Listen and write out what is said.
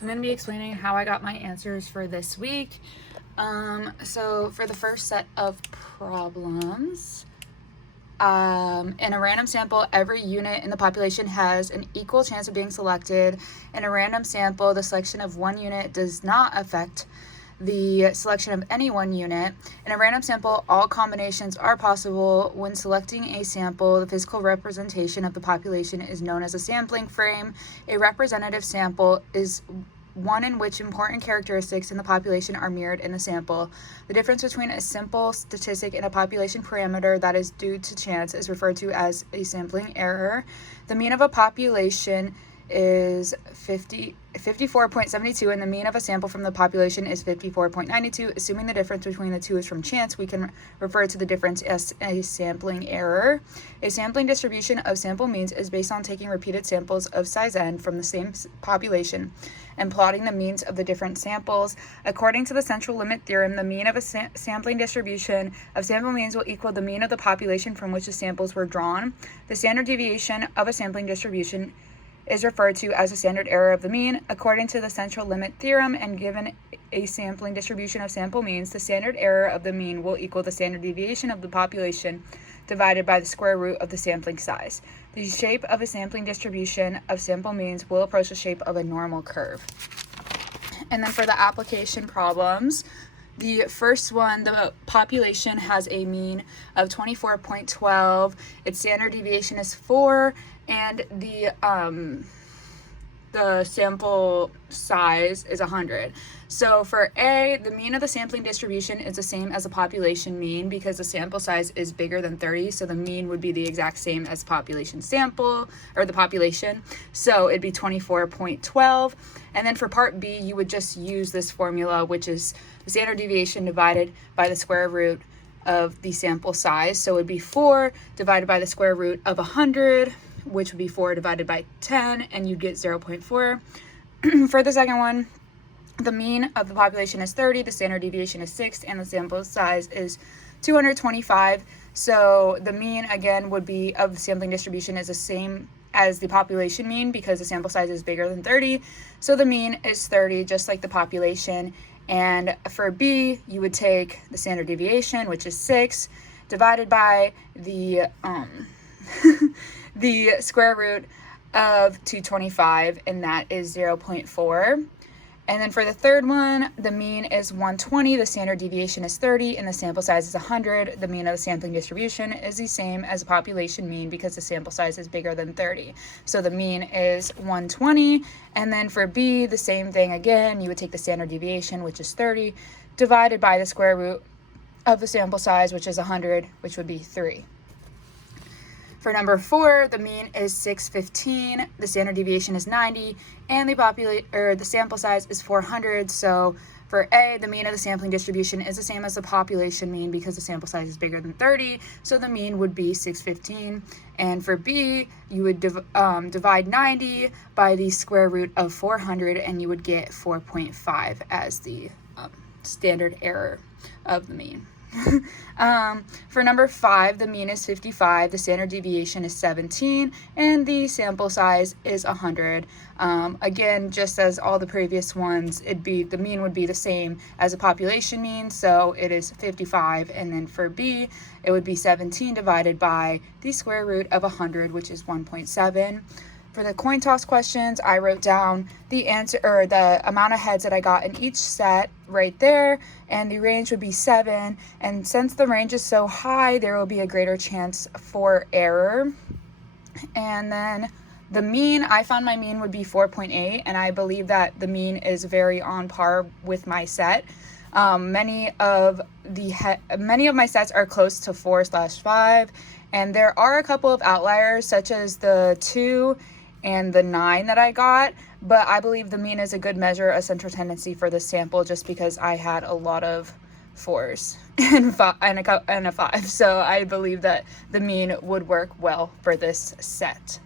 I'm going to be explaining how I got my answers for this week. So for the first set of problems, in a random sample, every unit in the population has an equal chance of being selected. In a random sample, the selection of one unit does not affect the selection of any one unit. In a random sample, all combinations are possible. When selecting a sample, the physical representation of the population is known as a sampling frame. A representative sample is one in which important characteristics in the population are mirrored in the sample. The difference between a simple statistic and a population parameter that is due to chance is referred to as a sampling error. The mean of a population is 54.72 and the mean of a sample from the population is 54.92. Assuming the difference between the two is from chance, we can refer to the difference as a sampling error. A sampling distribution of sample means is based on taking repeated samples of size n from the same population and plotting the means of the different samples. According to the central limit theorem, the mean of a sampling distribution of sample means will equal the mean of the population from which the samples were drawn. The standard deviation of a sampling distribution is referred to as a standard error of the mean. According to the central limit theorem, and given a sampling distribution of sample means, the standard error of the mean will equal the standard deviation of the population divided by the square root of the sampling size. The shape of a sampling distribution of sample means will approach the shape of a normal curve. And then for the application problems, the first one, the population has a mean of 24.12. Its standard deviation is 4, and the sample size is 100. So for A, the mean of the sampling distribution is the same as the population mean because the sample size is bigger than 30. So the mean would be the exact same as the population sample, or the population. So it'd be 24.12. And then for part B, you would just use this formula, which is the standard deviation divided by the square root of the sample size. So it would be 4 divided by the square root of 100, which would be 4 divided by 10, and you'd get 0.4. For the second one, the mean of the population is 30, the standard deviation is 6, and the sample size is 225. So the mean, again, would be of the sampling distribution is the same as the population mean because the sample size is bigger than 30. So the mean is 30, just like the population. And for B, you would take the standard deviation, which is 6, divided by the the square root of 225, and that is 0.4. And then for the third one, the mean is 120, the standard deviation is 30, and the sample size is 100. The mean of the sampling distribution is the same as the population mean because the sample size is bigger than 30. So the mean is 120. And then for B, the same thing again. You would take the standard deviation, which is 30, divided by the square root of the sample size, which is 100, which would be 3. For number 4, the mean is 615, the standard deviation is 90, and the sample size is 400. So for A, the mean of the sampling distribution is the same as the population mean because the sample size is bigger than 30. So the mean would be 615. And for B, you would divide 90 by the square root of 400, and you would get 4.5 as the standard error of the mean. For number 5, the mean is 55, the standard deviation is 17, and the sample size is 100. Again, just as all the previous ones, the mean would be the same as a population mean, so it is 55, and then for B, it would be 17 divided by the square root of 100, which is 1.7. For the coin toss questions, I wrote down the answer, or the amount of heads that I got in each set right there, and the range would be 7. And since the range is so high, there will be a greater chance for error. And then the mean, I found my mean would be 4.8, and I believe that the mean is very on par with my set. Many of my sets are close to 4/5, and there are a couple of outliers, such as the 2 and the 9 that I got, but I believe the mean is a good measure of central tendency for this sample just because I had a lot of 4s and a 5, so I believe that the mean would work well for this set.